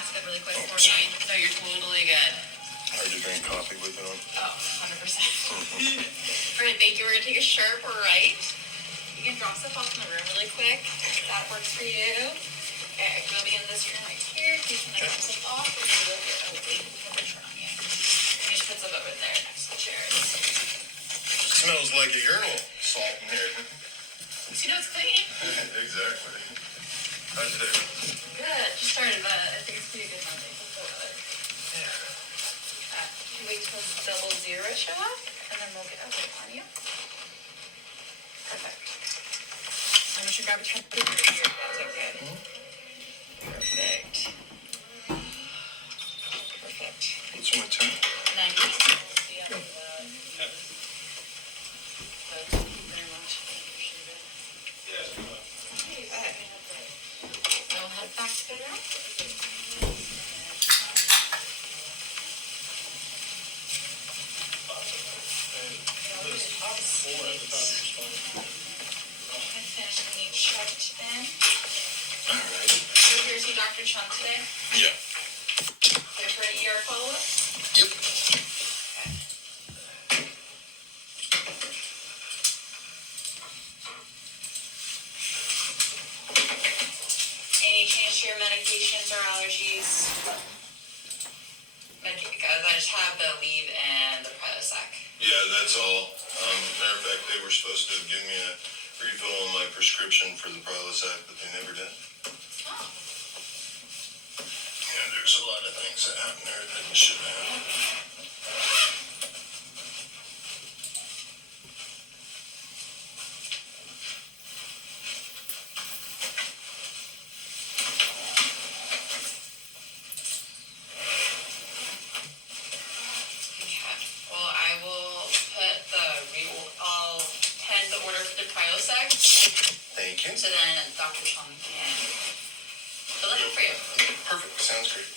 mask up really quick for me? No, you're totally good. Hard to drink coffee with it on. Oh, 100%. Alright, thank you. We're gonna take a sharp right. You can drop stuff off in the room really quick. That works for you. Okay, we'll be in this room right here. You can drop stuff off or you will get a weight temperature on you. You just put stuff over there next to the chairs. Smells like a urinal salt in here. So you know it's clean. Exactly. How's it doing? Good. Just started, but I think it's pretty good Monday. Yeah. Wait till 00 show up, and then we'll get a weight on you. Perfect. I'm just gonna grab a temperature here if that's okay. Perfect. Perfect. What's my temp? 90. Yeah. Thank you very much. I appreciate it. Okay. We'll head back to the room. Checked in. Alright. You're here to see Dr. Chung today? Yeah. Here for an ER follow-up? Yep. Any change to your medications or allergies? Because I just have the Aleve and the Prilosec. Yeah, that's all. Matter of fact, they were supposed to give me a refill on my prescription for the Prilosec, but they never did. Oh. Yeah, there's a lot of things that happen there that shouldn't happen. Okay. Well, I will put I'll pen the order for the Prilosec, Thank you. so then Dr. Chung can fill it in for you. Perfect. Sounds great.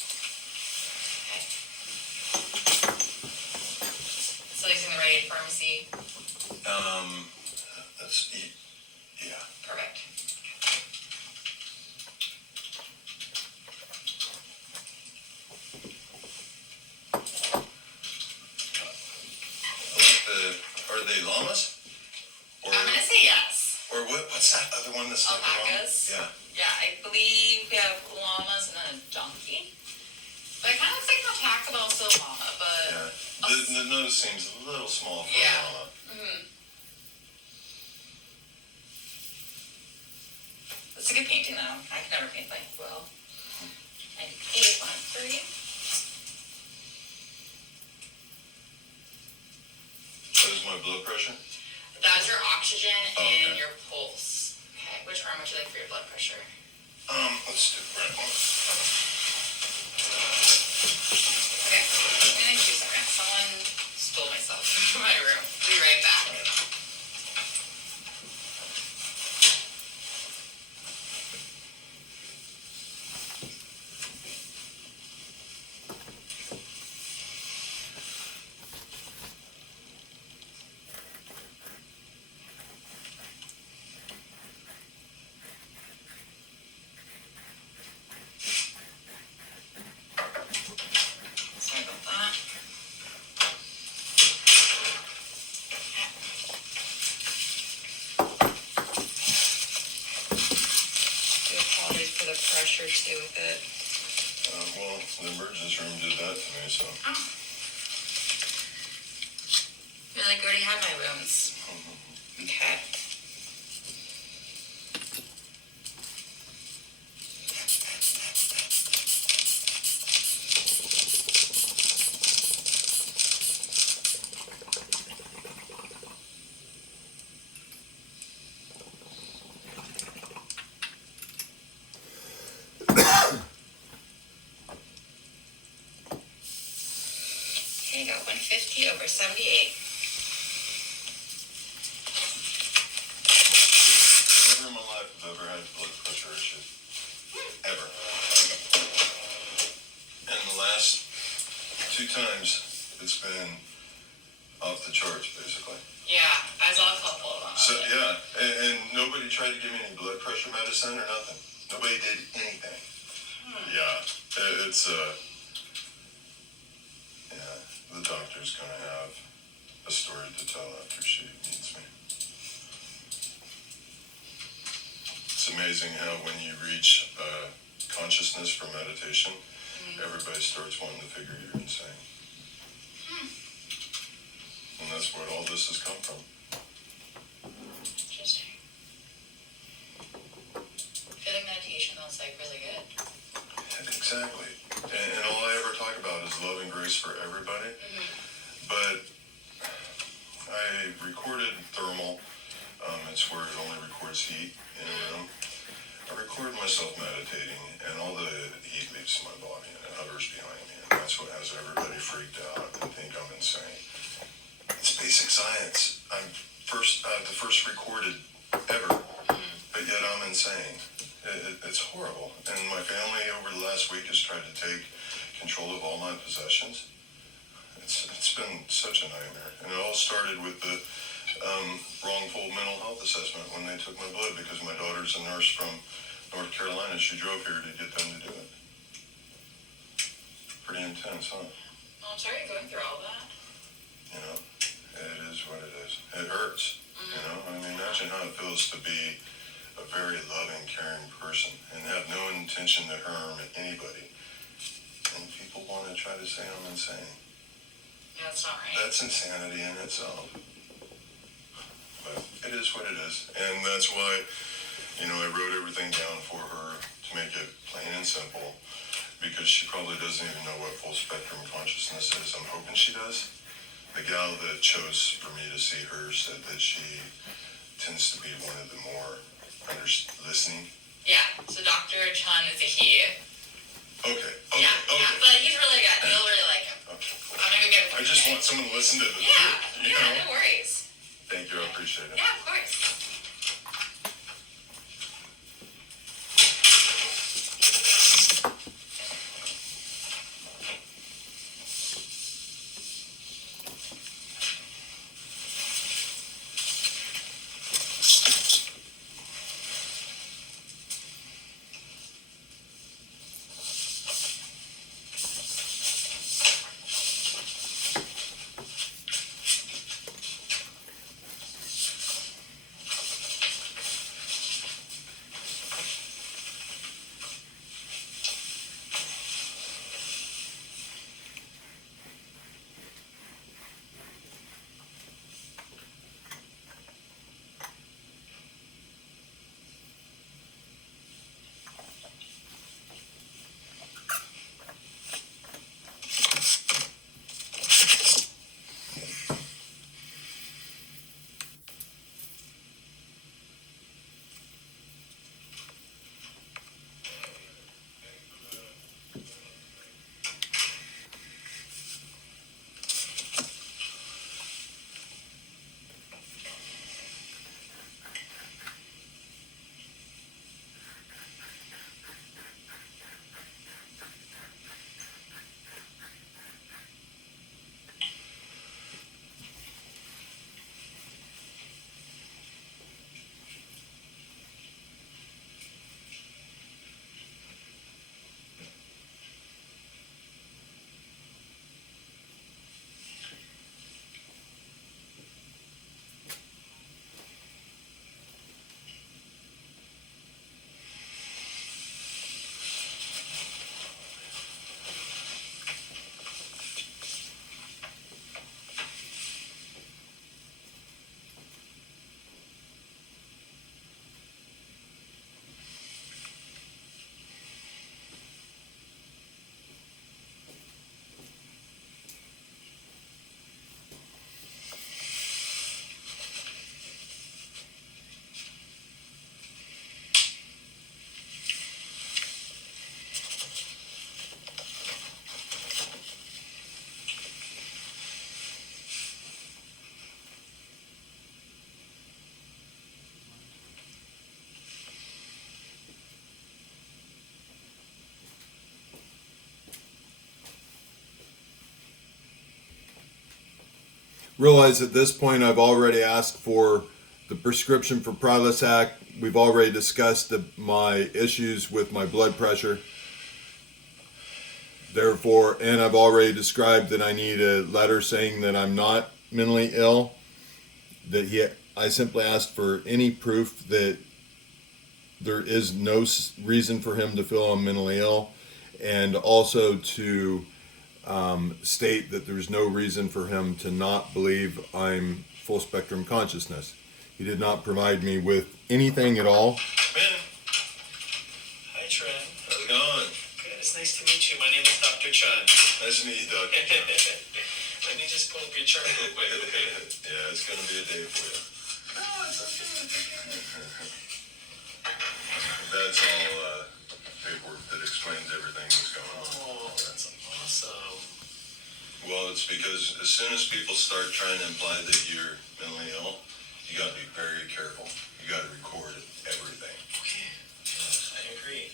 Okay. So using the Rite Aid Pharmacy. Yeah. Perfect. Are they llamas? Or, I'm gonna say yes. or what's that other one that's like a llama? Alpacas? Yeah. Yeah, I believe we have llamas and then a donkey. But it kind of looks like an alpaca, but also a llama. But Yeah. The nose seems a little small for a llama. Mm-hmm. It's a good painting though. I can never paint like well. 98 on 30. What is my blood pressure? That's your oxygen Oh, and okay. your pulse. Okay, which arm would you like for your blood pressure? Let's do the right one. Okay, give me 2 seconds. Someone stole my stuff from my room. Be right back. Sorry about that. Do apologize for the pressure too with it. Well, the emergency room did that to me, so. Oh. I feel like I already had my wounds. Okay. Okay, got 150 over 78. Never in my life have I ever had blood pressure issues. Ever. And the last 2 times, it's been off the charts, basically. Yeah, I saw a couple of them. So, yeah, and nobody tried to give me any blood pressure medicine or nothing. Nobody did anything. Yeah. It's yeah, the doctor's gonna have a story to tell after she meets me. It's amazing how when you reach consciousness for meditation, everybody starts wanting to figure you're insane. And that's where all this has come from. Interesting. I feel like meditation though is like really good. Exactly. And all I ever talk about is love and grace for everybody. But I recorded thermal. It's where it only records heat in a room. I recorded myself meditating, and all the heat leaves my body, and it hovers behind me, and that's what has everybody freaked out and think I'm insane. It's basic science. I'm the first recorded ever, but yet I'm insane. It's horrible. And my family over the last week has tried to take control of all my possessions. It's been such a nightmare. And it all started with the wrongful mental health assessment when they took my blood, because my daughter's a nurse from North Carolina. She drove here to get them to do it. Pretty intense, huh? Well, I'm sorry you're going through all that. You know, it is what it is. It hurts. You know, I mean, imagine how it feels to be a very loving, caring person and have no intention to harm anybody. And people want to try to say I'm insane. Yeah, that's not right. That's insanity in itself. But it is what it is. And that's why, you know, I wrote everything down for her to make it plain and simple, because she probably doesn't even know what full spectrum consciousness is. I'm hoping she does. The gal that chose for me to see her said that she tends to be one of the more listening. Yeah, so Dr. Chun is a he. Okay. Yeah, but he's really good. You'll really like him. Okay. I'm gonna go get him. I just want someone to listen to the truth. You know? No worries. Thank you, I appreciate it. Yeah, of course. Realize at this point I've already asked for the prescription for Prilosec. We've already discussed my issues with my blood pressure. Therefore, and I've already described that I need a letter saying that I'm not mentally ill. I simply asked for any proof that there is no reason for him to feel I'm mentally ill, and also to state that there's no reason for him to not believe I'm full spectrum consciousness. He did not provide me with anything at all. Ben. Hi, Trent. How's it going? Good. It's nice to meet you. My name is Dr. Chun. Nice to meet you, Doc. Let me just pull up your chart real quick, okay? Yeah, it's gonna be a day for you. No, it's okay. That's all paperwork that explains everything that's going on. Oh, that's awesome. Well, it's because as soon as people start trying to imply that you're mentally ill, you gotta be very careful. You gotta record everything. Okay. Yeah, I agree.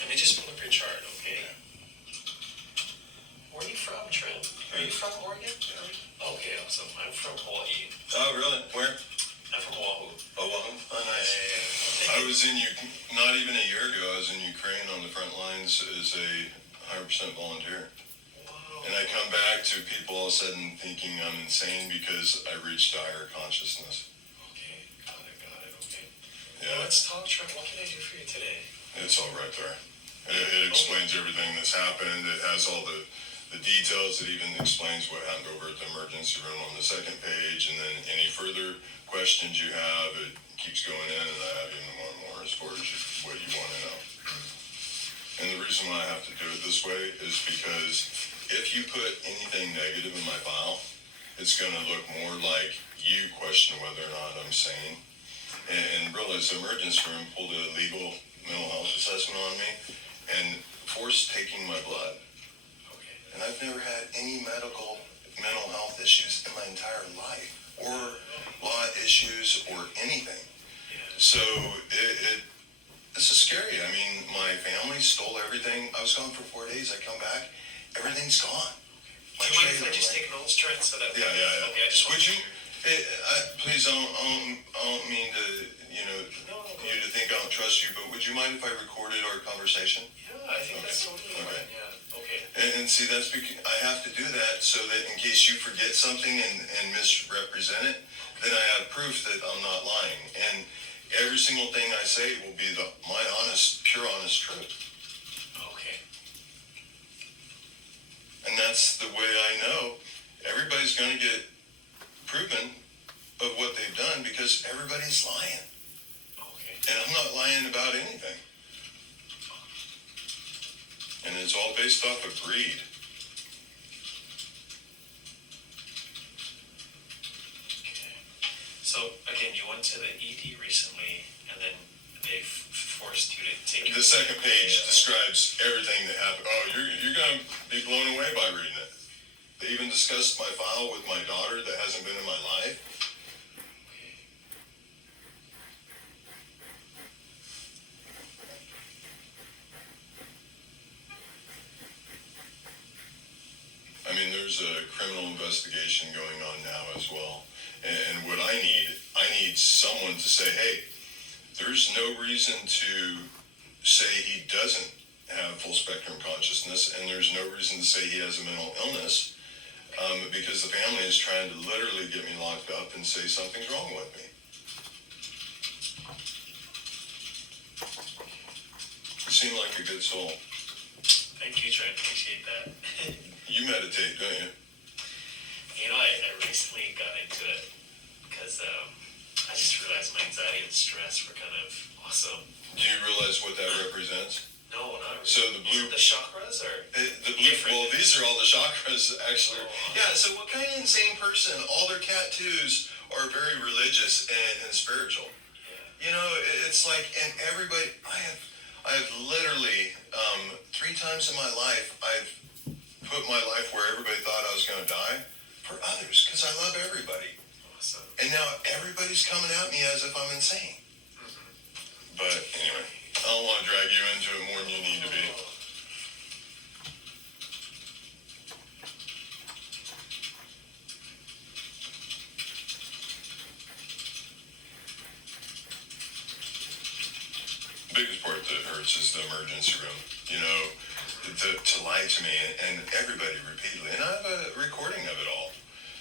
Let me just pull up your chart, okay? Where are you from, Trent? Are you from Oregon? Yeah. Okay, awesome. I'm from Hawaii. Oh, really? Where? I'm from Oahu. Oahu? Oh, nice. Yeah. I was in not even a year ago, I was in Ukraine on the front lines as a 100% volunteer. Wow. And I come back to people all of a sudden thinking I'm insane because I reached higher consciousness. Okay, got it, okay. Yeah, Well, let's talk, Trent. What can I do for you today? it's all right there. It explains everything that's happened. It has all the details. It even explains what happened over at the emergency room on the second page. And then any further questions you have, it keeps going in, and I have even one more as far as what you want to know. And the reason why I have to do it this way is because if you put anything negative in my file, it's going to look more like you question whether or not I'm sane. And realize the emergency room pulled a legal mental health assessment on me and forced taking my blood. Okay. And I've never had any mental health issues in my entire life, or law issues, or anything. Yeah. So this is scary. I mean, my family stole everything. I was gone for 4 days. I come back, everything's gone. Do you mind if I just take notes, Trent, so that... Yeah. Okay, I just want Would you? Please, I don't mean to, you to think I don't trust you, but would you mind if I recorded our conversation? Yeah, I think that's totally fine. Yeah, okay. And see, that's because I have to do that so that in case you forget something and misrepresent it, then I have proof that I'm not lying. And every single thing I say will be my pure honest truth. Okay. And that's the way I know everybody's going to get proven of what they've done because everybody's lying. Okay. And I'm not lying about anything. And it's all based off of greed. Okay. So, again, you went to the ED recently, and then they forced you to take... The second page describes everything that happened. Oh, you're going to be blown away by reading it. They even discussed my file with my daughter that hasn't been in my life. I mean, there's a criminal investigation going on now as well. And what I need someone to say, hey, there's no reason to say he doesn't have full spectrum consciousness, and there's no reason to say he has a mental illness, because the family is trying to literally get me locked up and say something's wrong with me. You seem like a good soul. Thank you, Trent. Appreciate that. You meditate, don't you? I recently got into it because I just realized my anxiety and stress were kind of awesome. Do you realize what that represents? No, not really. So the blue... The chakras are... The blue... Well, these are all the chakras, actually. Oh. Yeah, so what kind of insane person, all their tattoos are very religious and spiritual. Yeah. It's like, and everybody... I have literally, 3 times in my life, I've put my life where everybody thought I was going to die for others, because I love everybody. Awesome. And now everybody's coming at me as if I'm insane. Mm-hmm. But anyway, I don't want to drag you into it more than you need to be. Biggest part that hurts is the emergency room. to lie to me and everybody repeatedly. And I have a recording of it all.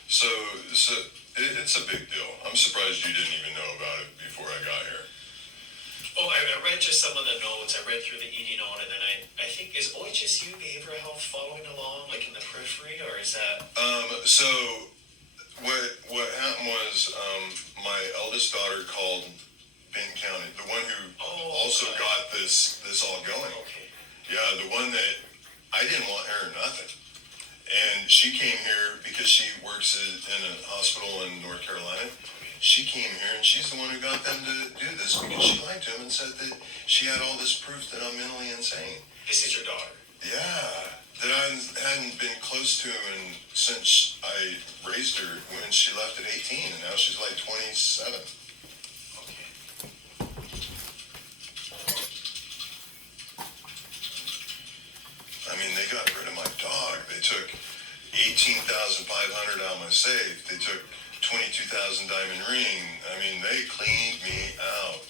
So it's a big deal. I'm surprised you didn't even know about it before I got here. Oh, I read just some of the notes. I read through the ED note, and then I think, is OHSU behavioral health following along, like in the periphery, or is that? So what happened was my eldest daughter called Benton County, the one who also got this all going. Okay. Yeah, the one that I didn't want her or nothing. And she came here because she works in a hospital in North Carolina. She came here and she's the one who got them to do this because she lied to him and said that she had all this proof that I'm mentally insane. This is your daughter? Yeah, that I hadn't been close to him since I raised her when she left at 18, and now she's like 27. Okay. I mean, they got rid of my dog. They took $18,500 out of my safe. They took $22,000 diamond ring. I mean, they cleaned me out.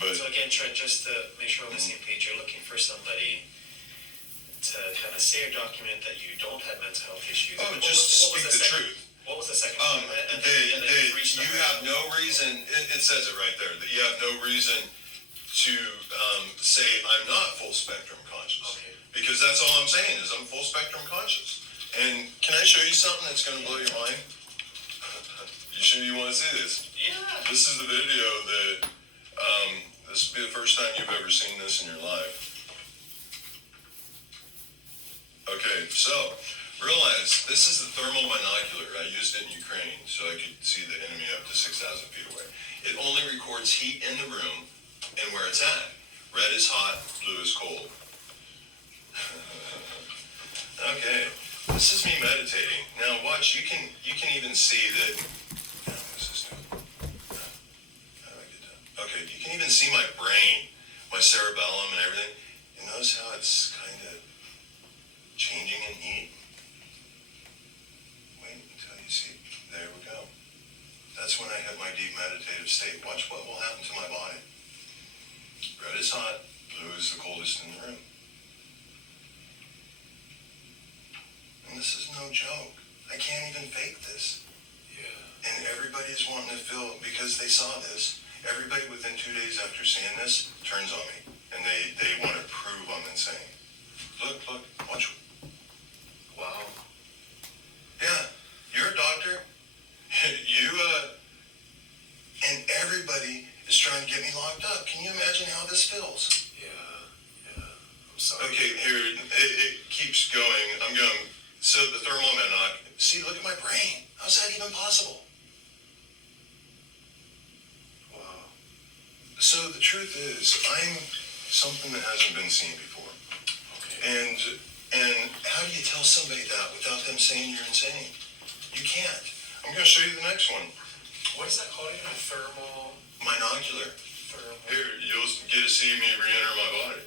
But So again, Trent, just to make sure we're on the same page, you're looking for somebody to kind of say or document that you don't have mental health issues. oh, What just was speak the the second- truth. What was the second? You have no reason. It says it right there that you have no reason to say I'm not full spectrum conscious. Okay. Because that's all I'm saying is I'm full spectrum conscious. And can I show you something that's going to blow your mind? You sure you want to see this? Yeah. This is the video that, this will be the first time you've ever seen this in your life. Okay, so realize this is the thermal binocular. I used it in Ukraine so I could see the enemy up to 6,000 feet away. It only records heat in the room and where it's at. Red is hot, blue is cold. Okay, this is me meditating. Now watch, you can even see that. What's this doing? How do I get done? Okay, you can even see my brain, my cerebellum and everything. You notice how it's kind of changing in heat. Wait until you see. There we go. That's when I have my deep meditative state. Watch what will happen to my body. Red is hot, blue is the coldest in the room. And this is no joke. I can't even fake this. Yeah. And everybody's wanting to feel, because they saw this, everybody within 2 days after seeing this turns on me. And they want to prove I'm insane. Look, watch. Wow. Yeah, you're a doctor. And everybody is trying to get me locked up. Can you imagine how this feels? Yeah. I'm sorry. Okay, here, it keeps going. I'm going, so the thermal monoc, see, look at my brain. How's that even possible? Wow. So the truth is, I'm something that hasn't been seen before. Okay. And how do you tell somebody that without them saying you're insane? You can't. I'm going to show you the next one. What is that called again? A thermal. Monocular. Here, you'll get to see me re-enter my body.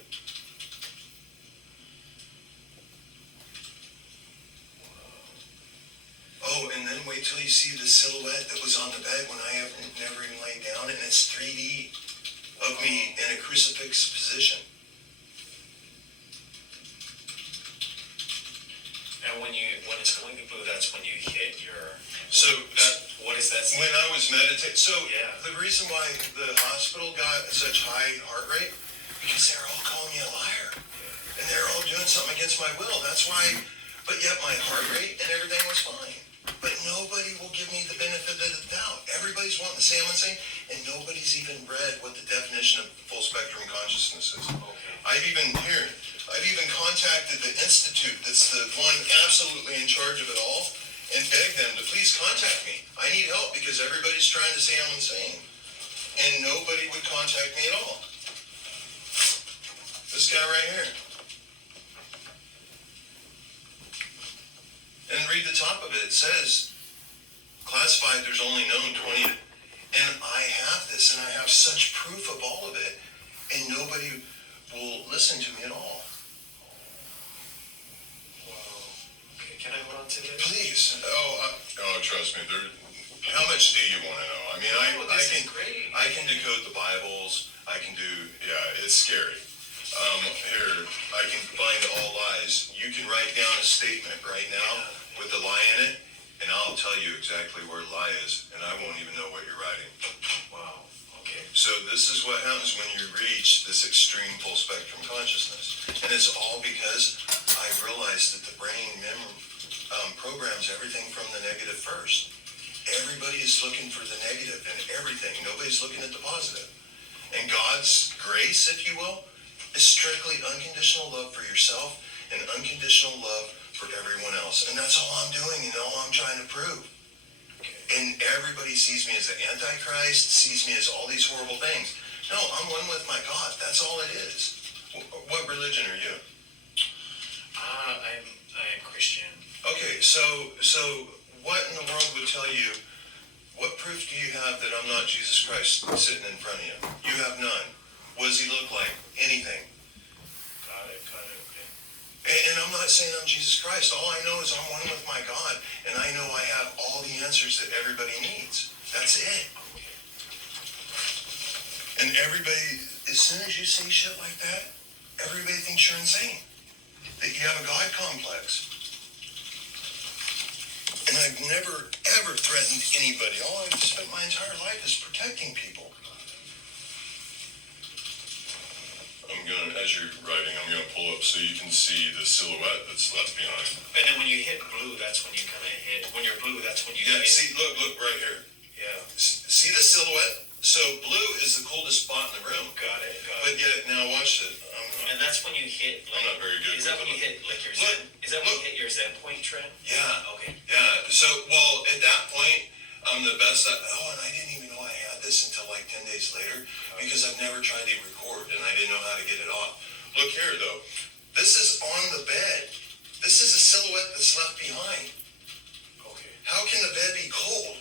Oh, and then wait till you see the silhouette that was on the bed when I have never even laid down, and it's 3D of me in a crucifix position. And when it's going to blue, that's when you hit your. So What is that? when I was meditating, so Yeah. the reason why the hospital got such high heart rate, because they're all calling me a liar, and they're all doing something against my will. That's why, but yet my heart rate and everything was fine. But nobody will give me the benefit of the doubt. Everybody's wanting to say I'm insane, and nobody's even read what the definition of full spectrum consciousness is. Okay. I've even contacted the institute that's the one absolutely in charge of it all, and begged them to please contact me. I need help because everybody's trying to say I'm insane. And nobody would contact me at all. This guy right here. And read the top of it. It says, classified, there's only known 20. And I have this, and I have such proof of all of it, and nobody will listen to me at all. Wow. Okay, can I hold on to this? Please. Oh, trust me. How much do you want to know? I mean, Oh, this is great. I can decode the Bibles. I can do, yeah, it's scary. Here, I can find all lies. You can write down a statement right now with a lie in it, and I'll tell you exactly where the lie is, and I won't even know what you're writing. Wow. Okay. So this is what happens when you reach this extreme full spectrum consciousness. And it's all because I realized that the brain programs everything from the negative first. Everybody is looking for the negative in everything. Nobody's looking at the positive. And God's grace, if you will, is strictly unconditional love for yourself and unconditional love for everyone else. And that's all I'm doing and all I'm trying to prove. And everybody sees me as the Antichrist, sees me as all these horrible things. No, I'm one with my God. That's all it is. What religion are you? I'm Christian. Okay, so what in the world would tell you, what proof do you have that I'm not Jesus Christ sitting in front of you? You have none. What does he look like? Anything. Got it, okay. And I'm not saying I'm Jesus Christ. All I know is I'm one with my God, and I know I have all the answers that everybody needs. That's it. And everybody, as soon as you say shit like that, everybody thinks you're insane. That you have a God complex. And I've never, ever threatened anybody. All I've spent my entire life is protecting people. As you're writing, I'm going to pull up so you can see the silhouette that's left behind. And then when you hit blue, that's when you kind of hit. When you're blue, that's when you Yeah, hit. see, look right here. Yeah. See the silhouette? So blue is the coldest spot in the room. Got it. But yet, now watch it. And that's when you hit. Like, I'm not very good. Is that when you hit like your zen? Is that when you hit your zen point, Trent? Yeah. Okay. Yeah. So, well, at that point, I'm the best. And I didn't even know I had this until like 10 days later because I've never tried to record and I didn't know how to get it off. Look here, though. This is on the bed. This is a silhouette that's left behind. Okay. How can the bed be cold?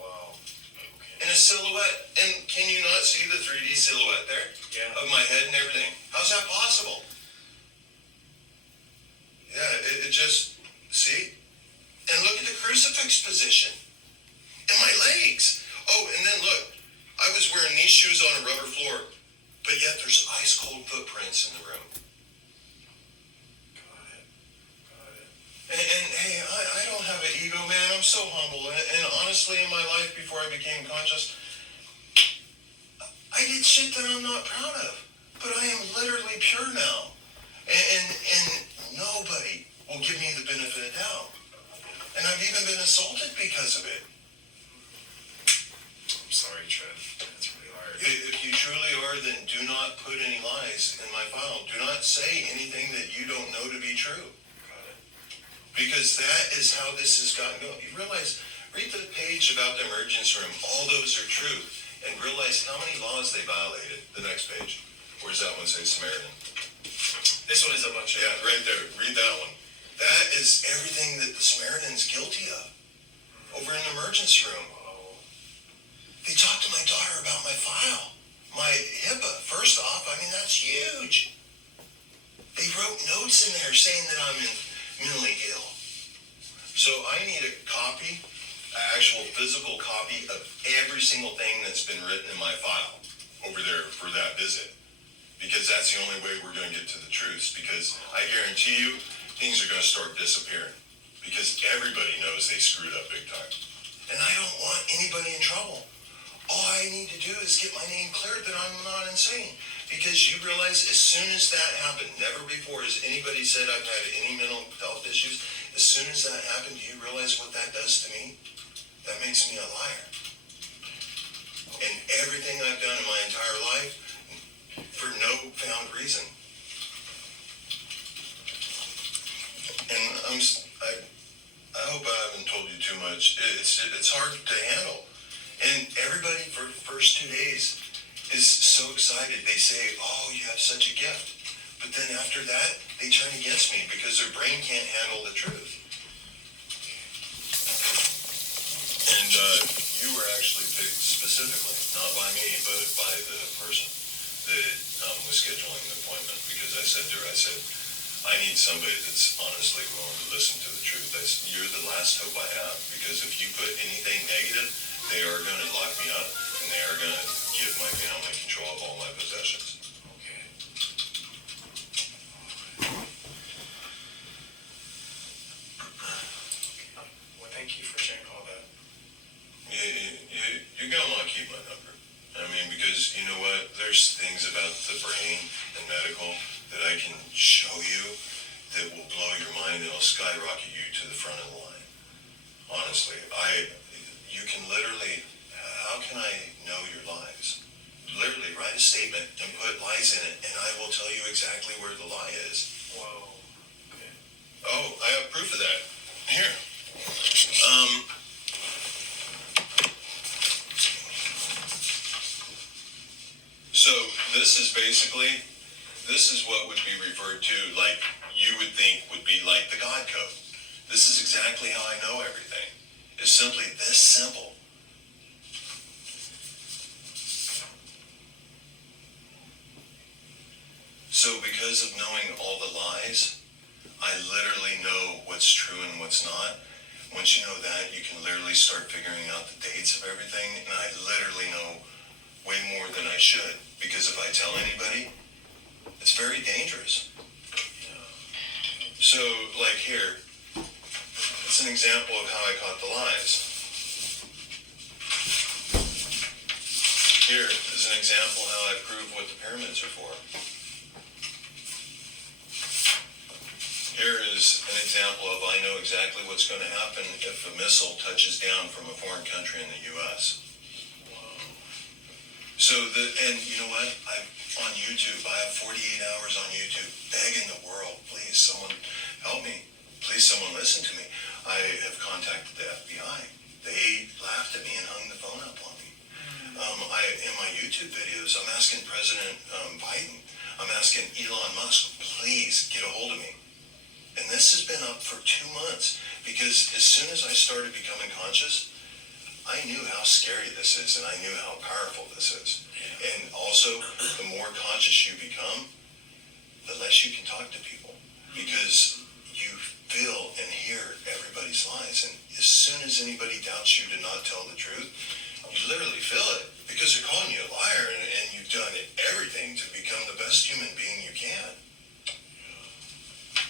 Wow. Okay. In a silhouette, and can you not see the 3D silhouette there? Yeah. Of my head and everything. How's that possible? Yeah, it just, see? And look at the crucifix position. And my legs. Oh, and then look, I was wearing these shoes on a rubber floor, but yet there's ice cold footprints in the room. Got it. And hey, I don't have an ego, man. I'm so humble. And honestly, in my life before I became conscious, I did shit that I'm not proud of. But I am literally pure now. And nobody will give me the benefit of doubt. And I've even been assaulted because of it. I'm sorry, Trent. That's really hard. If you truly are, then do not put any lies in my file. Do not say anything that you don't know to be true. Got it. Because that is how this has gotten going. You realize, read the page about the emergence room. All those are true. And realize how many laws they violated. The next page. Where does that one say Samaritan? This one is a bunch of. Yeah, right there. Read that one. That is everything that the Samaritan's guilty of. Over in the emergency room. They talked to my daughter about my file. My HIPAA. First off, I mean, that's huge. They wrote notes in there saying that I'm mentally ill. So I need a copy, an actual physical copy of every single thing that's been written in my file over there for that visit. Because that's the only way we're going to get to the truth. Because I guarantee you, things are going to start disappearing. Because everybody knows they screwed up big time. And I don't want anybody in trouble. All I need to do is get my name cleared that I'm not insane. Because you realize as soon as that happened, never before has anybody said I've had any mental health issues. As soon as that happened, do you realize what that does to me? That makes me a liar. And everything I've done in my entire life, for no found reason. And I hope I haven't told you too much. It's hard to handle. And everybody for the first 2 days is so excited. They say, oh, you have such a gift. But then after that, they turn against me because their brain can't handle the truth. And you were actually picked specifically, not by me, but by the person that was scheduling the appointment. Because I said to her, I need somebody that's honestly willing to listen to the truth. You're the last hope I have, because if you put anything negative, they are going to lock me up, and they are going to give my family control of all my possessions. Okay. Well, thank you for sharing all that. You're going to want to keep my number. I mean, because you know what? There's things about the brain and medical that I can show you that will blow your mind and will skyrocket you to the front of the line. Honestly, you can literally, how can I know your lies? Literally write a statement and put lies in it, and I will tell you exactly where the lie is. Whoa. Okay. Oh, I have proof of that. Here. So this is what would be referred to, like you would think would be like the God code. This is exactly how I know everything. It's simply this simple. So because of knowing all the lies, I literally know what's true and what's not. Once you know that, you can literally start figuring out the dates of everything, and I literally know way more than I should, because if I tell anybody, it's very dangerous. So, like here, it's an example of how I caught the lies. Here is an example how I prove what the pyramids are for. Here is an example of I know exactly what's going to happen if a missile touches down from a foreign country in the U.S. So, and you know what? On YouTube, I have 48 hours on YouTube begging the world, please, someone help me. Please, someone listen to me. I have contacted the FBI. They laughed at me and hung the phone up on me. In my YouTube videos, I'm asking President Biden, I'm asking Elon Musk, please get a hold of me. And this has been up for 2 months, because as soon as I started becoming conscious, I knew how scary this is, and I knew how powerful this is. And also, the more conscious you become, the less you can talk to people, because you feel and hear everybody's lies. And as soon as anybody doubts you to not tell the truth, you literally feel it, because they're calling you a liar, and you've done everything to become the best human being you can.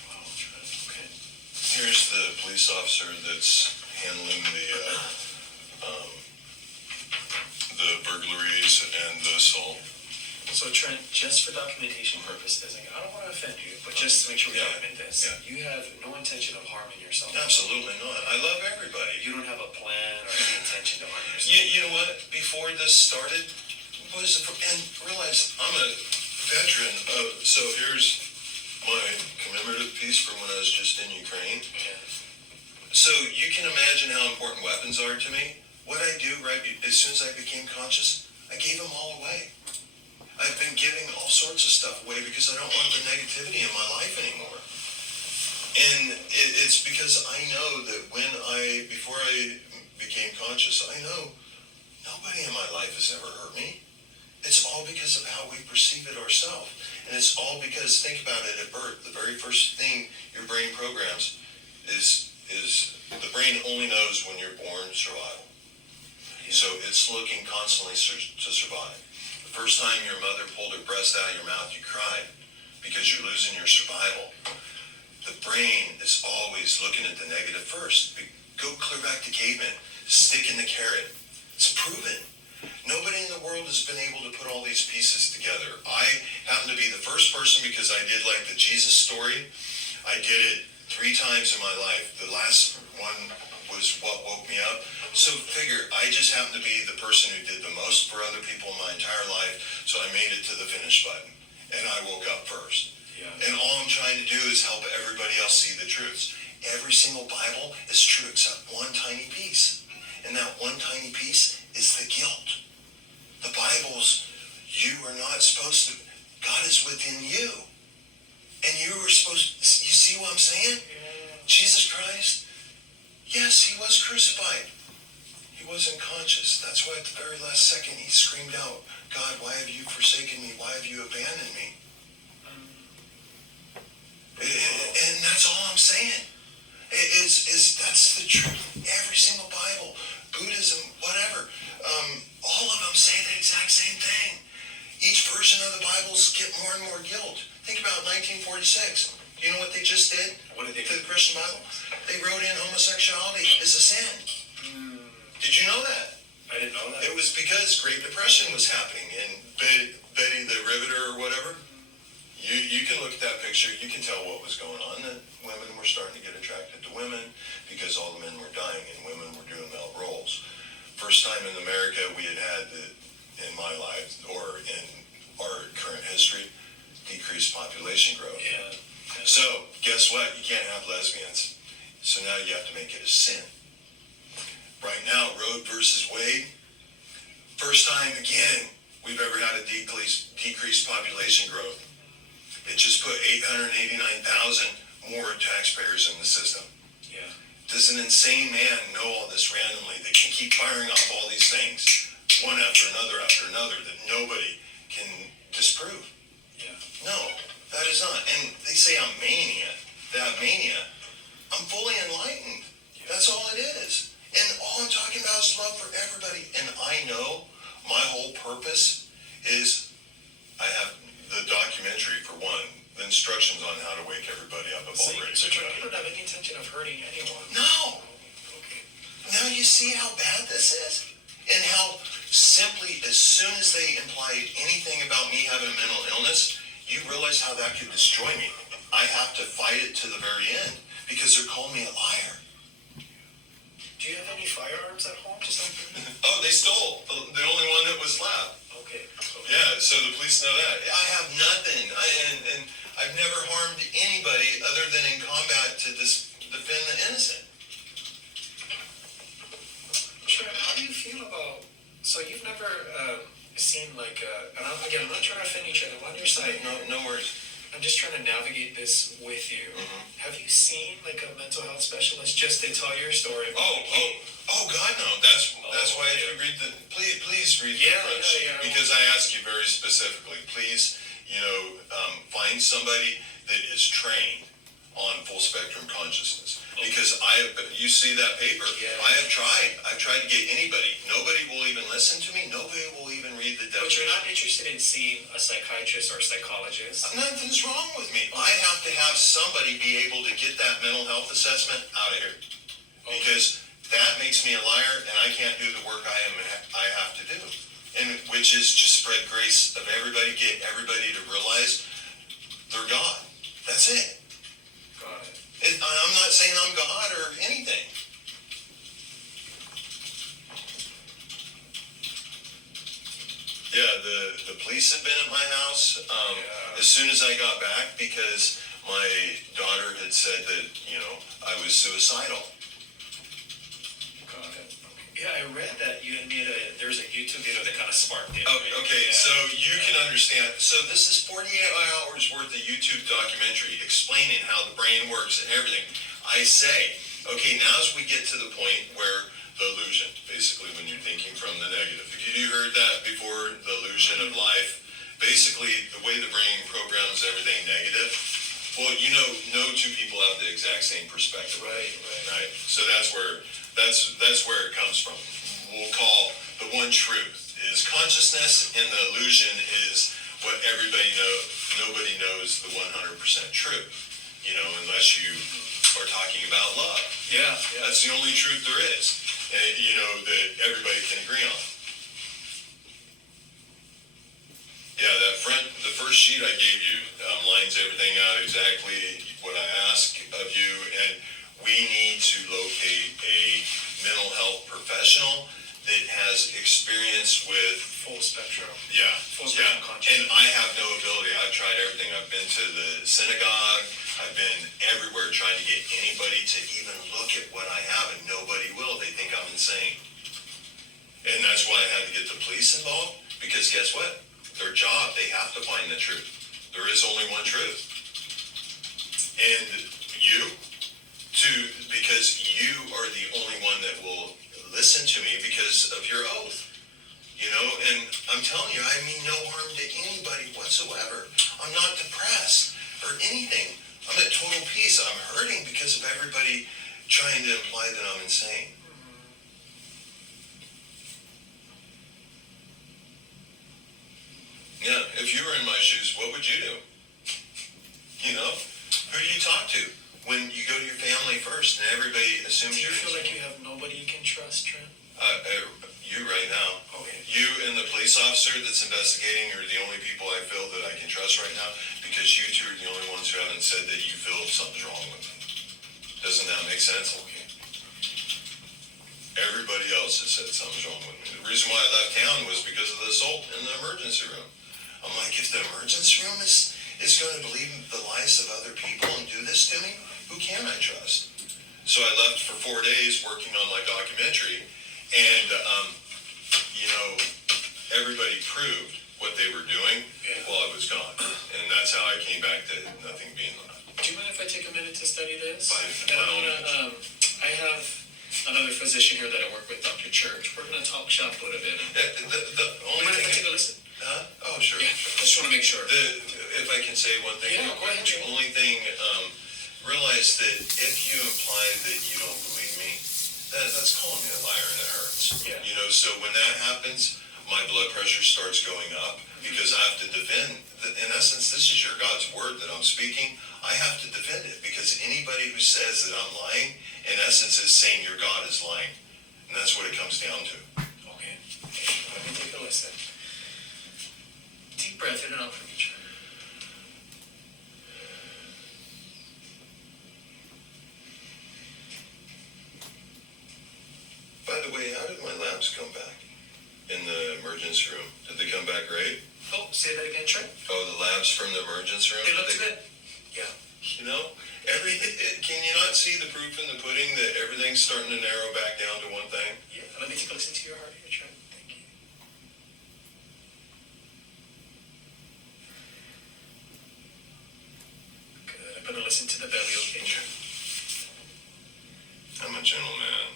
Wow. Okay. Here's the police officer that's handling the burglaries and the assault. So Trent, just for documentation purposes, I don't want to offend you, but just to make sure we document this, you have no intention of harming yourself. Absolutely not. I love everybody. You don't have a plan or any intention to harm yourself. You know what? Before this started, and realize I'm a veteran. So here's my commemorative piece from when I was just in Ukraine. Yeah. So you can imagine how important weapons are to me. What I do as soon as I became conscious, I gave them all away. I've been giving all sorts of stuff away because I don't want the negativity in my life anymore. And it's because I know that before I became conscious, I know nobody in my life has ever hurt me. It's all because of how we perceive it ourselves. And it's all because, think about it, at birth, the very first thing your brain programs is the brain only knows when you're born survival. So it's looking constantly to survive. The first time your mother pulled her breast out of your mouth, you cried because you're losing your survival. The brain is always looking at the negative first. Go clear back to cavemen. Stick in the carrot. It's proven. Nobody in the world has been able to put all these pieces together. I happen to be the first person because I did like the Jesus story. I did it 3 times in my life. The last one was what woke me up. So figure, I just happen to be the person who did the most for other people in my entire life, so I made it to the finish button. And I woke up first. Yeah. And all I'm trying to do is help everybody else see the truths. Every single Bible is true except one tiny piece. And that one tiny piece is the guilt. The Bible's, you are not supposed to, God is within you. And you were supposed, you see what I'm saying? Jesus Christ, yes, he was crucified. He wasn't conscious. That's why at the very last second he screamed out, God, why have you forsaken me? Why have you abandoned me? And that's all I'm saying. That's the truth. Every single Bible, Buddhism, whatever, all of them say the exact same thing. Each version of the Bibles get more and more guilt. Think about 1946. You know what they just did? What did they to do? the Christian Bible? They wrote in homosexuality as a sin. Did you know that? I didn't know that. It was because Great Depression was happening, and Betty the Riveter or whatever. You can look at that picture. You can tell what was going on. That women were starting to get attracted to women because all the men were dying and women were doing male roles. First time in America we had in my life or in our current history, decreased population growth. Yeah. So guess what? You can't have lesbians. So now you have to make it a sin. Right now, Roe versus Wade, first time again we've ever had a decreased population growth. It just put 889,000 more taxpayers in the system. Yeah. Does an insane man know all this randomly that can keep firing off all these things, one after another, that nobody can disprove? Yeah. No, that is not. And they say I'm mania. That mania. I'm fully enlightened. That's all it is. And all I'm talking about is love for everybody. And I know my whole purpose is I have the documentary for one, the instructions on how to wake everybody up. I've So, already so figured you out. don't have any intention of hurting anyone? No. Okay. Now you see how bad this is? And how simply, as soon as they implied anything about me having a mental illness, you realize how that could destroy me. I have to fight it to the very end because they're calling me a liar. Do you have any firearms at home? Just like Oh, they stole the only one that was left. okay. Yeah, so the police know that. I have nothing. And I've never harmed anybody other than in combat to defend the innocent. Trent, how do you feel about? So you've never seen like and again, I'm not trying to offend each other. I'm on your side. No worries. I'm just trying to navigate this with you. Mm-hmm. Have you seen like a mental health specialist just to tell your story? Oh God, no. That's why if you read please read the French. Yeah. Because I ask you very specifically, please, find somebody that is trained on full spectrum consciousness. Because you see that paper. Yeah. I've tried to get anybody. Nobody will even listen to me. Nobody will even read the But definition. you're not interested in seeing a psychiatrist or psychologist? Nothing's wrong with me. I have to have somebody be able to get that mental health assessment out of here. Because that makes me a liar and I can't do the work I have to do. And which is just spread grace of everybody, get everybody to realize they're God. That's it. Got it. I'm not saying I'm God or anything. Yeah, the police have been at my house as soon as I got back because my daughter had said that, I was suicidal. Got it. Yeah, I read that you had there's a YouTube video that kind of sparked it. Okay, Yeah. so you can understand. So this is 48 hours worth of YouTube documentary explaining how the brain works and everything. I say, okay, now as we get to the point where the illusion, basically when you're thinking from the negative. You heard that before, the illusion of life. Basically, the way the brain programs everything negative. Well, no two people have the exact same perspective. Right. So that's where it comes from. We'll call the one truth is consciousness, and the illusion is what everybody knows. Nobody knows the 100% truth. Unless you are talking about love. Yeah. That's the only truth there is. That everybody can agree on. Yeah, the first sheet I gave you lines everything out exactly what I ask of you, and we need to locate a mental health professional that has experience with Full spectrum. Full spectrum consciousness. And I have no ability. I've tried everything. I've been to the synagogue. I've been everywhere trying to get anybody to even look at what I have, and nobody will. They think I'm insane. And that's why I had to get the police involved, because guess what? Their job, they have to find the truth. There is only one truth. And because you are the only one that will listen to me because of your oath. And I'm telling you, I mean no harm to anybody whatsoever. I'm not depressed or anything. I'm at total peace. I'm hurting because of everybody trying to imply that I'm insane. Yeah, if you were in my shoes, what would you do? You know? Who do you talk to? When you go to your family first and everybody assumes Do you you're feel like insane? you have nobody you can trust, Trent? You right now. Okay. You and the police officer that's investigating are the only people I feel that I can trust right now because you two are the only ones who haven't said that you feel something's wrong with them. Doesn't that make sense? Okay. Everybody else has said something's wrong with me. The reason why I left town was because of the assault in the emergency room. I'm like, if the emergency room is going to believe the lies of other people and do this to me, who can I trust? So I left for 4 days working on my documentary, and everybody proved what they were doing while I was gone, and that's how I came back to nothing being left. Do you mind if I take a minute to study this? By And all means. I have another physician here that I work with, Dr. Church. We're gonna talk shop a little bit. The You only mind if I take thing, a listen? oh sure. Yeah, I just wanna make sure. If I can say one thing, Yeah, real go quick, ahead, the Joe. only thing, realize that if you imply that you don't believe me, that's calling me a liar and it hurts. Yeah. So when that happens, my blood pressure starts going up because I have to defend. In essence, this is your God's word that I'm speaking. I have to defend it because anybody who says that I'm lying, in essence, is saying your God is lying. And that's what it comes down to. Okay. Let me take a listen. Deep breath in and out from each. By the way, how did my labs come back in the emergency room? Did they come back right? Oh, say that again, Trent. Oh, the labs from the emergency room? They look Did good. Yeah. Can you not see the proof in the pudding that everything's starting to narrow back down to one thing? Yeah. Let me take a listen to your heart here, Trent. Thank you. Good. I'm gonna listen to the belly, okay, Trent? I'm a gentleman.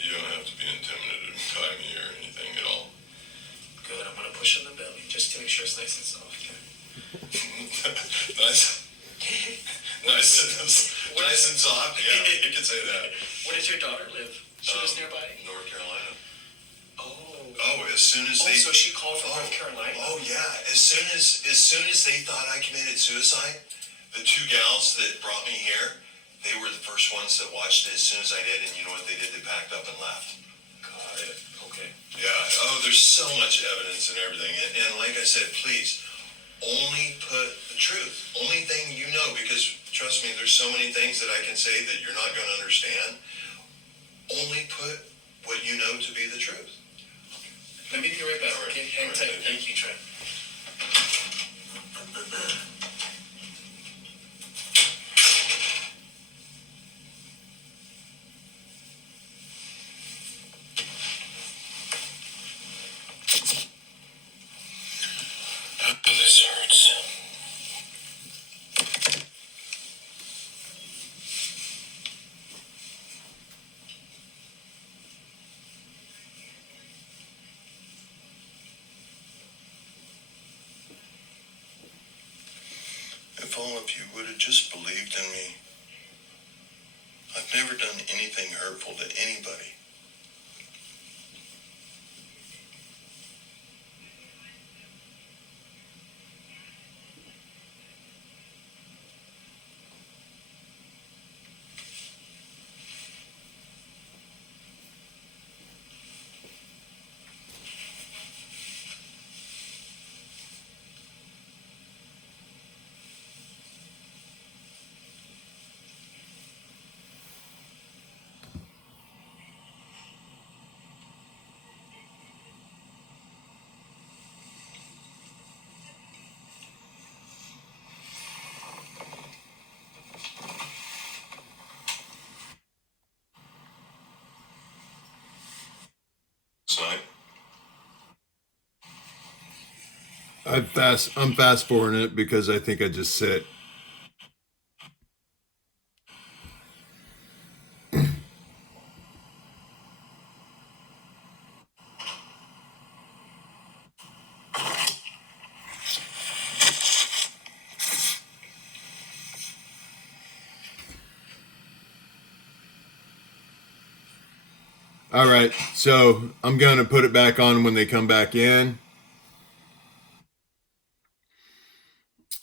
You don't have to be intimidated by me or anything at all. Good. I'm gonna push on the belly just to make sure it's nice and soft. Nice. Nice and soft. Yeah, you can say that. Where does your daughter live? She lives nearby? North Carolina. Oh, As soon as they. so she called from North Carolina? Oh yeah. As soon as they thought I committed suicide, the two gals that brought me here, they were the first ones that watched it as soon as I did, and you know what they did? They packed up and left. Got it. Okay. Yeah. Oh, there's so much evidence and everything, and like I said, please only put the truth. Only thing you know, because trust me, there's so many things that I can say that you're not going to understand. Only put what you know to be the truth. Let me be right back, All right. okay? Hang All right, tight. thank Thank you, Trent. This hurts. If all of you would have just believed in me, I've never done anything hurtful to anybody. Sign. I'm fast forwarding it because I think I just sit. All right, so I'm going to put it back on when they come back in.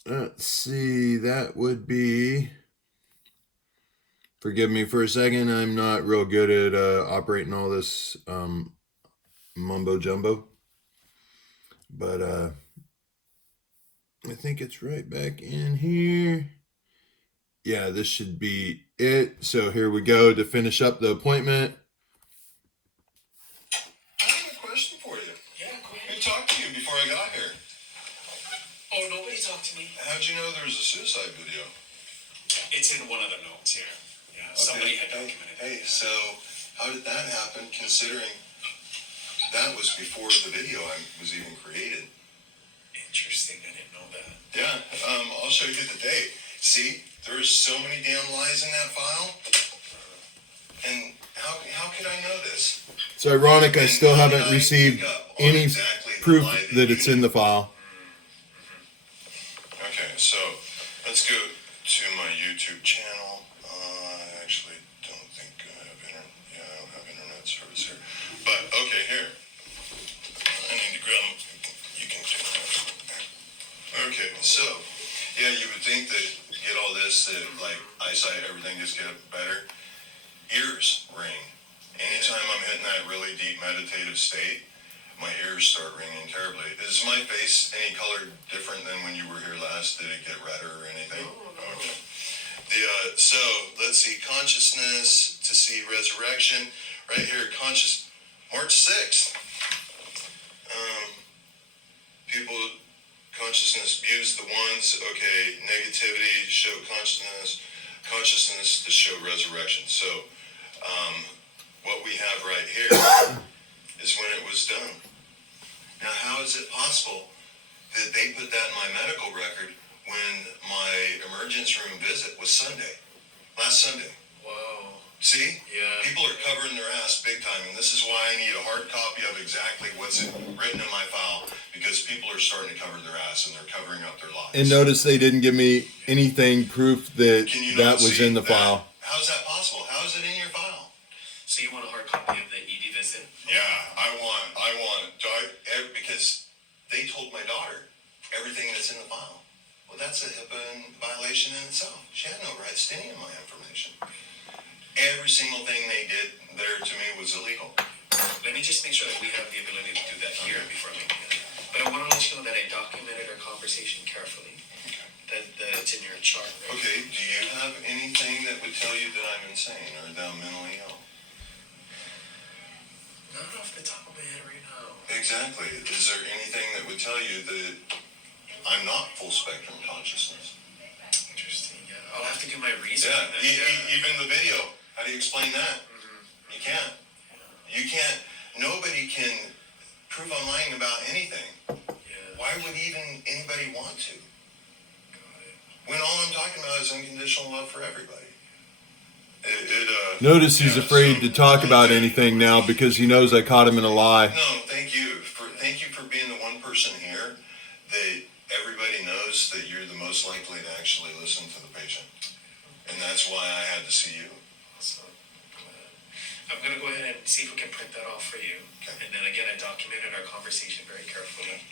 Let's see, that would be... Forgive me for a second, I'm not real good at operating all this mumbo jumbo. But I think it's right back in here. Yeah, this should be it. So here we go to finish up the appointment. I have a question for you. Yeah, go Who ahead. talked to you before I got here? Oh, nobody talked to me. How'd you know there was a suicide video? It's in one of the notes here. Yeah, somebody had documented it. Hey, so how did that happen, considering that was before the video was even created? Interesting, I didn't know that. Yeah, I'll show you the date. See, there's so many damn lies in that file. And how could I know this? It's ironic I still How did haven't I received pick up on any exactly the proof lie that you it's in the file. Okay, so let's go to my YouTube channel. I actually don't think I have I don't have internet service here. But okay, here. I need to grab. You can do that. Okay, so yeah, you would think that get all this, that like eyesight, everything just get better. Ears ring. Anytime I'm hitting that really deep meditative state, my ears start ringing terribly. Is my face any color different than when you were here last? Did it get redder or anything? Okay. So let's see, consciousness to see resurrection. Right here, March 6th. People, consciousness views the ones, okay, negativity, show consciousness to show resurrection. So what we have right here is when it was done. Now, how is it possible that they put that in my medical record when my emergency room visit was last Sunday? Wow. See? Yeah. People are covering their ass big time, and this is why I need a hard copy of exactly what's written in my file, because people are starting to cover their ass and they're covering up their lies. And notice they didn't give me anything proof that Can you that not was see in the that? file. How's that possible? How is it in your file? So you want a hard copy of the ED visit? Yeah, I want, because they told my daughter everything that's in the file. Well, that's a HIPAA violation in itself. She had no rights to any of my information. Every single thing they did there to me was illegal. Let me just make sure that we have the ability to do that here before we begin. But I want to let you know that I documented our conversation carefully. That it's in your chart, right? Okay, do you have anything that would tell you that I'm insane or that I'm mentally ill? Not off the top of my head right now. Exactly. Is there anything that would tell you that I'm not full spectrum consciousness? Interesting, yeah. I'll have to do my research. Yeah, on that, even the video. How do you explain that? You can't. You can't. Nobody can prove I'm lying about anything. Yeah. Why would even anybody want to? Got it. When all I'm talking about is unconditional love for everybody. Notice he's afraid to talk about anything now because he knows I caught him in a lie. No, thank you for being the one person here that everybody knows that you're the most likely to actually listen to the patient, and that's why I had to see you. Awesome. I'm going to go ahead and see if we can print that off for you. Okay. And then again, I documented our conversation very carefully.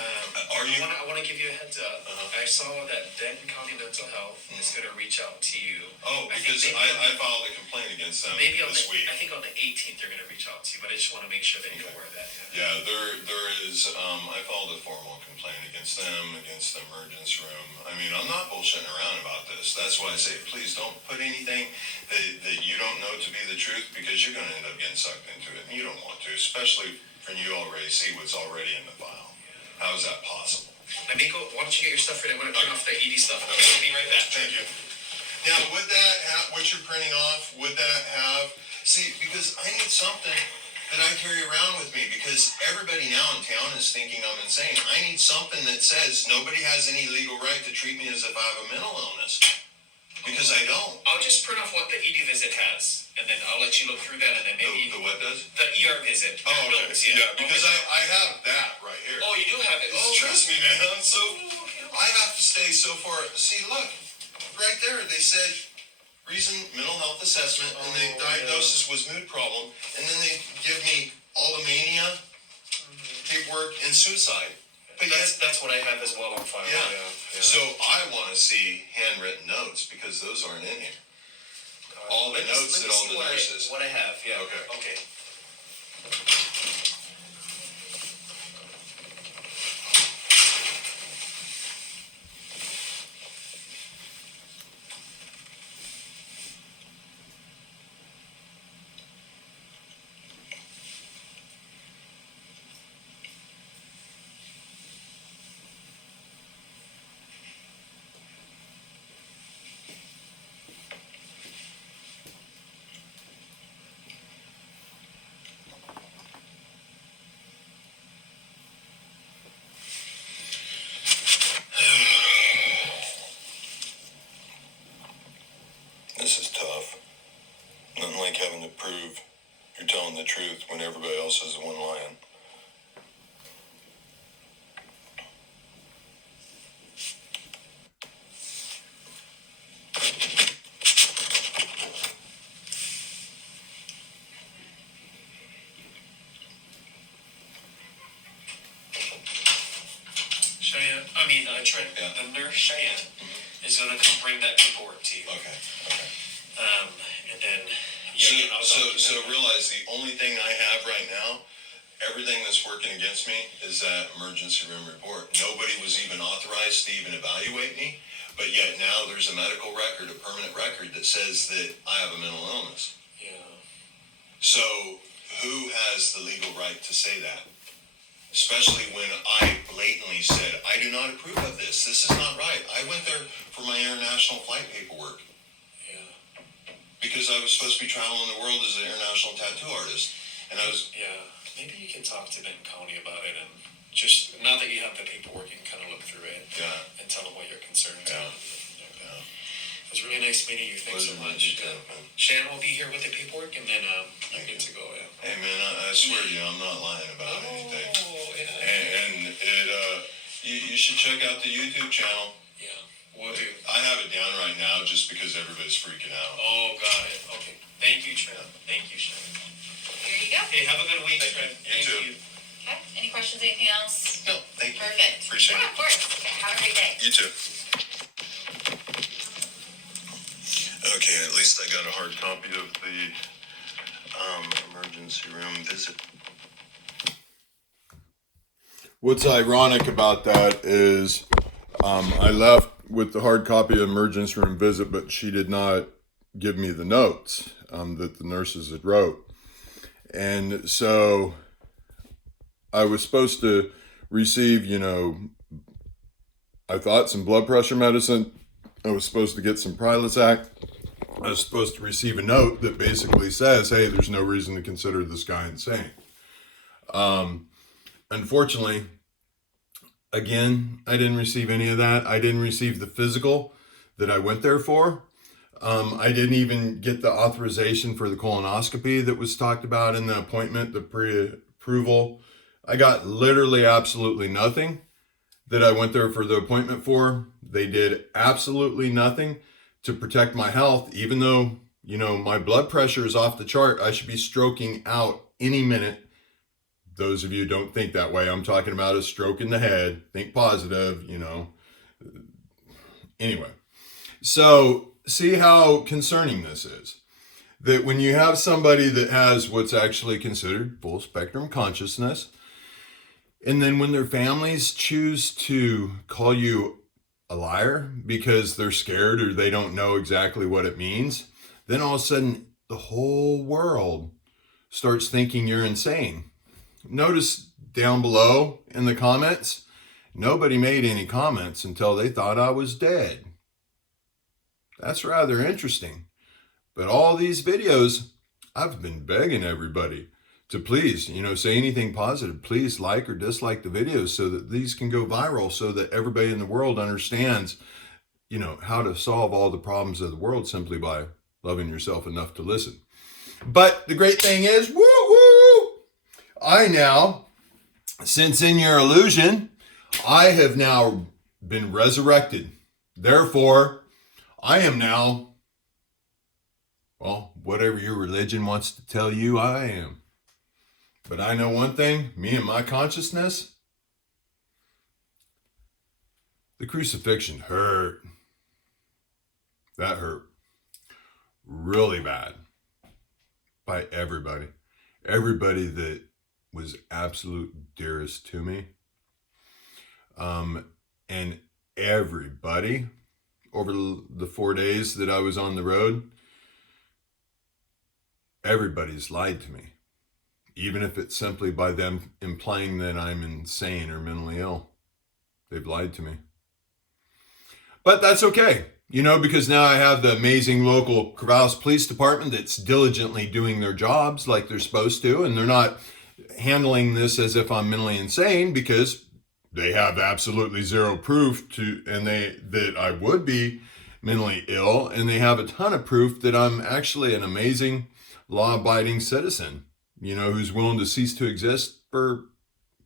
I want to give you a heads up. Uh-huh. I saw that Denton County Mental Health is going to reach out to you. Oh, because I filed a complaint against them Maybe this week. I think on the 18th they're going to reach out to you, but I just want to make sure that you're aware of that. Yeah, there is. I filed a formal complaint against them, against the emergency room. I mean, I'm not bullshitting around about this. That's why I say, please don't put anything that you don't know to be the truth, because you're going to end up getting sucked into it, and you don't want to, especially when you already see what's already in the file. How is that possible? Amigo, why don't you get your stuff ready? I'm going to turn off the ED stuff. I'll be right back. Thank you. Now, would that have, what you're printing off, would that have, see, because I need something that I carry around with me, because everybody now in town is thinking I'm insane. I need something that says nobody has any legal right to treat me as if I have a mental illness, because I don't. I'll just print off what the ED visit has, and then I'll let you look through that, and then maybe The what does? the ER visit. Oh, okay. Notes, Yeah, because I have that right here. Oh, you do have it. Oh, Trust me, man. So I have to stay so far. See, look, right there. They said reason mental health assessment, and the diagnosis was mood problem, and then they give me all the mania, paperwork, and suicide. But That's what I have as well on file. yeah. So I want to see handwritten notes because those aren't in here. All the notes that all the nurses. What I have, yeah. Okay. This is tough. Nothing like having to prove you're telling the truth when everybody else is the one lying. Trent, the nurse Cheyenne is going to come bring that paperwork to you. Okay. And then So realize the only thing I have right now, everything that's working against me is that emergency room report. Nobody was even authorized to even evaluate me, but yet now there's a medical record, a permanent record that says that I have a mental illness. Yeah. So who has the legal right to say that? Especially when I blatantly said, I do not approve of this. This is not right. I went there for my international flight paperwork. Yeah. Because I was supposed to be traveling the world as an international tattoo artist. And I was... Yeah. Maybe you can talk to Benton County about it and just, now that you have the paperwork, you can kind of look through it. Yeah. And tell them what your concerns are. Yeah. It was really nice meeting you. Thanks so much. Shan will be here with the paperwork, and then I'm good to go. Yeah. Hey man, I swear to you, I'm not lying about anything. Yeah. And it, you should check out the YouTube channel. Yeah, we'll do. I have it down right now just because everybody's freaking out. Oh, got it. Okay. Thank you, Trent. Thank you, Shan. Here you go. Hey, have a good week, Thank Trent. you. You too. Okay, any questions, anything else? No, thank you. Perfect. Appreciate Yeah, it. of course. Okay, have a great day. You too. Okay, at least I got a hard copy of the emergency room visit. What's ironic about that is I left with the hard copy of emergency room visit, but she did not give me the notes that the nurses had wrote. And so I was supposed to receive, I thought some blood pressure medicine. I was supposed to get some Prilosec. I was supposed to receive a note that basically says, hey, there's no reason to consider this guy insane. Unfortunately, again, I didn't receive any of that. I didn't receive the physical that I went there for. I didn't even get the authorization for the colonoscopy that was talked about in the appointment, the pre-approval. I got literally absolutely nothing that I went there for the appointment for. They did absolutely nothing to protect my health, even though, my blood pressure is off the chart. I should be stroking out any minute. Those of you who don't think that way, I'm talking about a stroke in the head. Think positive, Anyway, so see how concerning this is. That when you have somebody that has what's actually considered full spectrum consciousness, and then when their families choose to call you a liar because they're scared or they don't know exactly what it means, then all of a sudden the whole world starts thinking you're insane. Notice down below in the comments, nobody made any comments until they thought I was dead. That's rather interesting. But all these videos, I've been begging everybody to please, say anything positive. Please like or dislike the videos so that these can go viral, so that everybody in the world understands, how to solve all the problems of the world simply by loving yourself enough to listen. But the great thing is, I now, since in your illusion, I have now been resurrected. Therefore, I am now Well, whatever your religion wants to tell you, I am. But I know one thing, me and my consciousness, the crucifixion hurt. That hurt really bad by everybody. Everybody that was absolute dearest to me. And everybody over the 4 days that I was on the road, everybody's lied to me. Even if it's simply by them implying that I'm insane or mentally ill. They've lied to me. But that's okay, because now I have the amazing local Corvallis Police Department that's diligently doing their jobs like they're supposed to, and they're not handling this as if I'm mentally insane, because they have absolutely zero proof that I would be mentally ill, and they have a ton of proof that I'm actually an amazing law-abiding citizen, who's willing to cease to exist for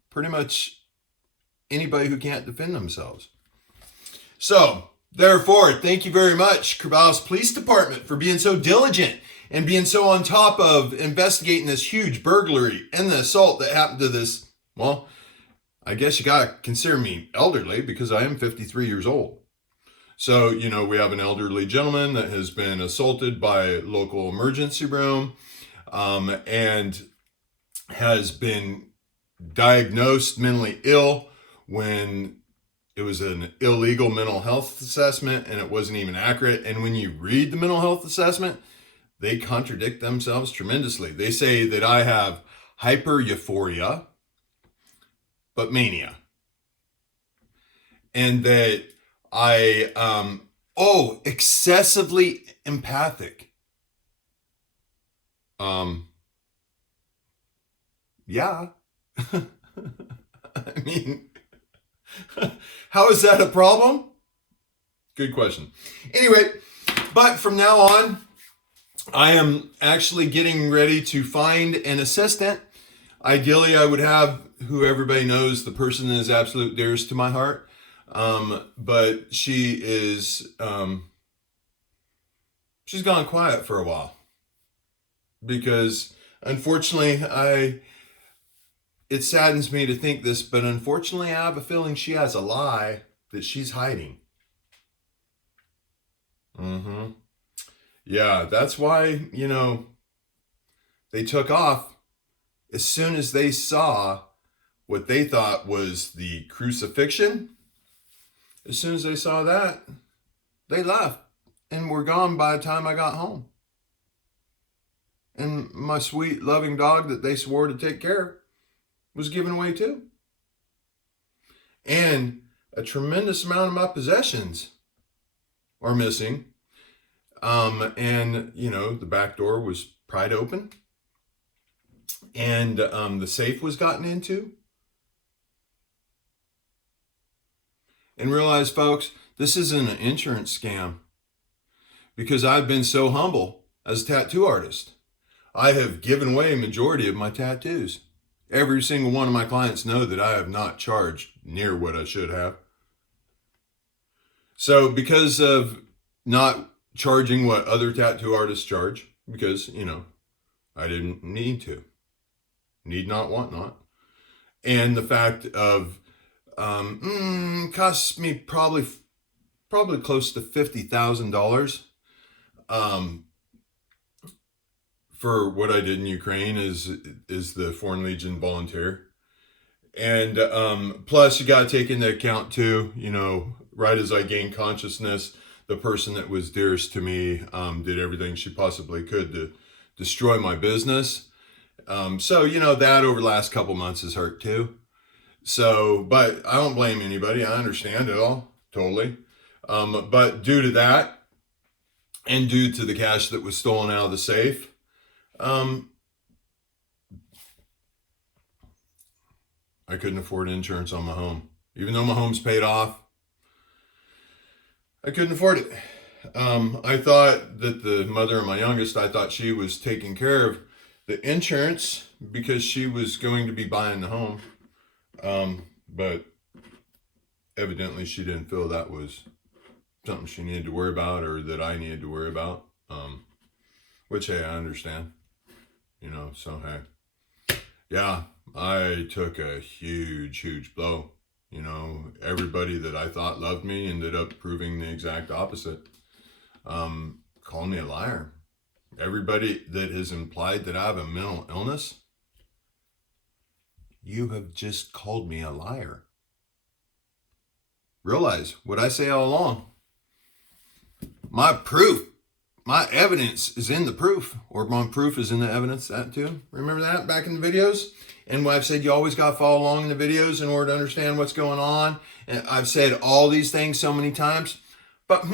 pretty much anybody who can't defend themselves. So, therefore, thank you very much, Corvallis Police Department, for being so diligent and being so on top of investigating this huge burglary and the assault that happened to this, well, I guess you gotta consider me elderly because I am 53 years old. So, we have an elderly gentleman that has been assaulted by a local emergency room and has been diagnosed mentally ill when it was an illegal mental health assessment and it wasn't even accurate. And when you read the mental health assessment, they contradict themselves tremendously. They say that I have hyper-euphoria, but mania. And that I, excessively empathic. Yeah. I mean, how is that a problem? Good question. Anyway, but from now on, I am actually getting ready to find an assistant. Ideally, I would have who everybody knows, the person that is absolute dearest to my heart. But she is, she's gone quiet for a while. Because unfortunately, it saddens me to think this, but unfortunately I have a feeling she has a lie that she's hiding. Yeah, that's why, they took off as soon as they saw what they thought was the crucifixion. As soon as they saw that, they left and were gone by the time I got home. And my sweet, loving dog that they swore to take care of was given away too. And a tremendous amount of my possessions are missing. And, the back door was pried open. And the safe was gotten into. And realize, folks, this isn't an insurance scam. Because I've been so humble as a tattoo artist. I have given away a majority of my tattoos. Every single one of my clients know that I have not charged near what I should have. So because of not charging what other tattoo artists charge, because, I didn't need to. Need not, want not. And the fact of, costs me probably close to $50,000. For what I did in Ukraine is the Foreign Legion volunteer. And plus you got to take into account too, right as I gained consciousness, the person that was dearest to me did everything she possibly could to destroy my business. So, that over the last couple months has hurt too. So, but I don't blame anybody. I understand it all, totally. But due to that, and due to the cash that was stolen out of the safe, I couldn't afford insurance on my home. Even though my home's paid off, I couldn't afford it. I thought that the mother of my youngest, I thought she was taking care of the insurance because she was going to be buying the home. But evidently she didn't feel that was something she needed to worry about or that I needed to worry about. which, hey, I understand. So, hey. Yeah, I took a huge blow. Everybody that I thought loved me ended up proving the exact opposite. Called me a liar. Everybody that has implied that I have a mental illness, you have just called me a liar. Realize what I say all along. My proof, my evidence is in the proof, or my proof is in the evidence, that too. Remember that back in the videos? And I've said you always got to follow along in the videos in order to understand what's going on. And I've said all these things so many times. But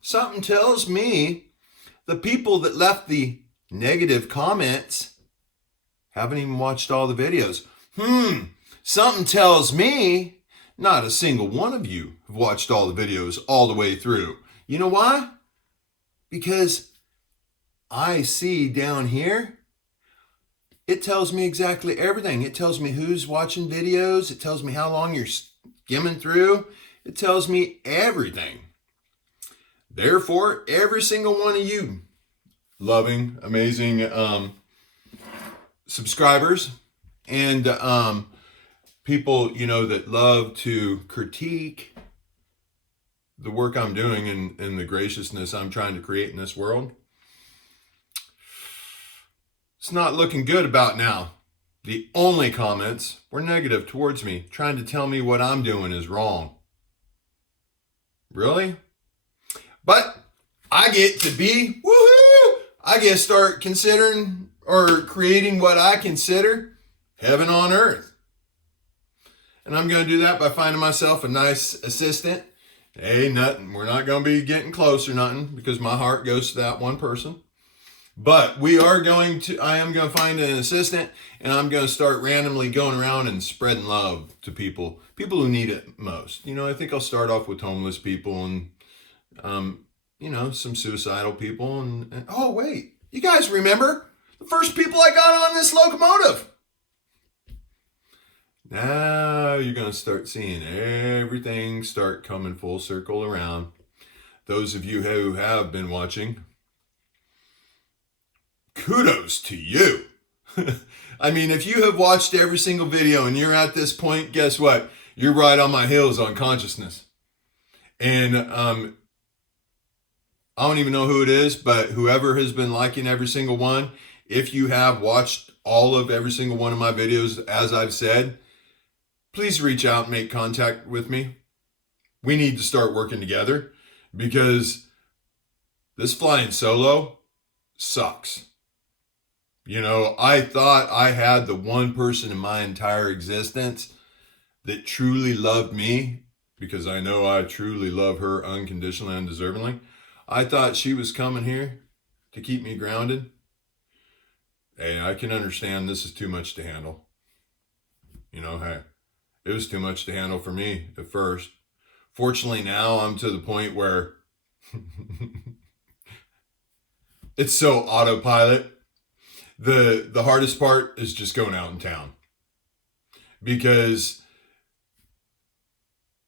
something tells me the people that left the negative comments haven't even watched all the videos. Something tells me not a single one of you have watched all the videos all the way through. You know why? Because I see down here, it tells me exactly everything. It tells me who's watching videos. It tells me how long you're skimming through. It tells me everything. Therefore, every single one of you loving, amazing subscribers and people, that love to critique the work I'm doing and the graciousness I'm trying to create in this world, it's not looking good about now. The only comments were negative towards me, trying to tell me what I'm doing is wrong. Really? But I get to be, woohoo! I get to start considering or creating what I consider heaven on earth. And I'm going to do that by finding myself a nice assistant. Hey, nothing. We're not going to be getting close or nothing because my heart goes to that one person. But I am going to find an assistant, and I'm going to start randomly going around and spreading love to people who need it most. I think I'll start off with homeless people and some suicidal people. And oh, wait, you guys remember the first people I got on this locomotive? Now you're going to start seeing everything start coming full circle around. Those of you who have been watching, kudos to you. I mean, if you have watched every single video and you're at this point, guess what? You're right on my heels on consciousness. And I don't even know who it is, but whoever has been liking every single one, if you have watched all of every single one of my videos, as I've said, please reach out and make contact with me. We need to start working together because this flying solo sucks. I thought I had the one person in my entire existence that truly loved me, because I know I truly love her unconditionally, undeservingly. I thought she was coming here to keep me grounded. Hey, I can understand this is too much to handle. Hey, it was too much to handle for me at first. Fortunately, now I'm to the point where it's so autopilot. The hardest part is just going out in town, because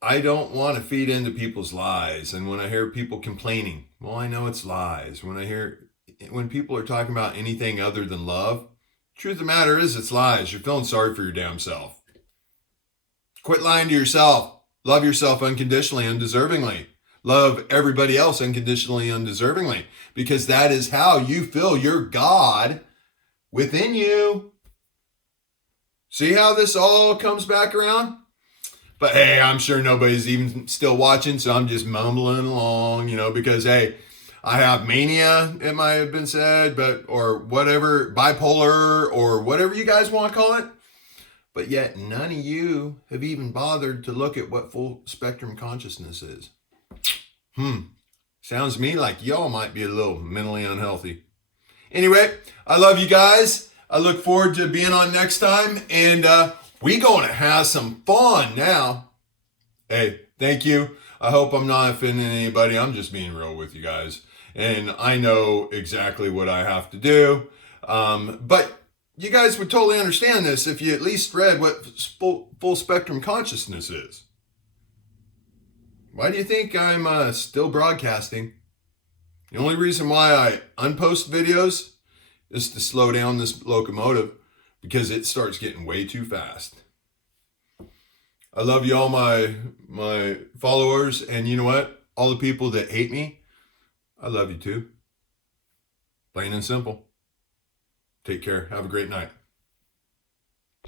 I don't want to feed into people's lies. And when I hear people complaining, well, I know it's lies. When people are talking about anything other than love, truth of the matter is it's lies. You're feeling sorry for your damn self. Quit lying to yourself. Love yourself unconditionally, undeservingly. Love everybody else unconditionally, undeservingly, because that is how you feel your God within you. See how this all comes back around? But hey, I'm sure nobody's even still watching, so I'm just mumbling along, because hey, I have mania, it might have been said, or whatever, bipolar, or whatever you guys want to call it. But yet none of you have even bothered to look at what full spectrum consciousness is. Sounds to me like y'all might be a little mentally unhealthy. Anyway, I love you guys. I look forward to being on next time, and we going to have some fun now. Hey, thank you. I hope I'm not offending anybody. I'm just being real with you guys. And I know exactly what I have to do. But you guys would totally understand this if you at least read what full spectrum consciousness is. Why do you think I'm still broadcasting? The only reason why I unpost videos is to slow down this locomotive because it starts getting way too fast. I love you all, my followers, and you know what? All the people that hate me, I love you too. Plain and simple. Take care. Have a great night.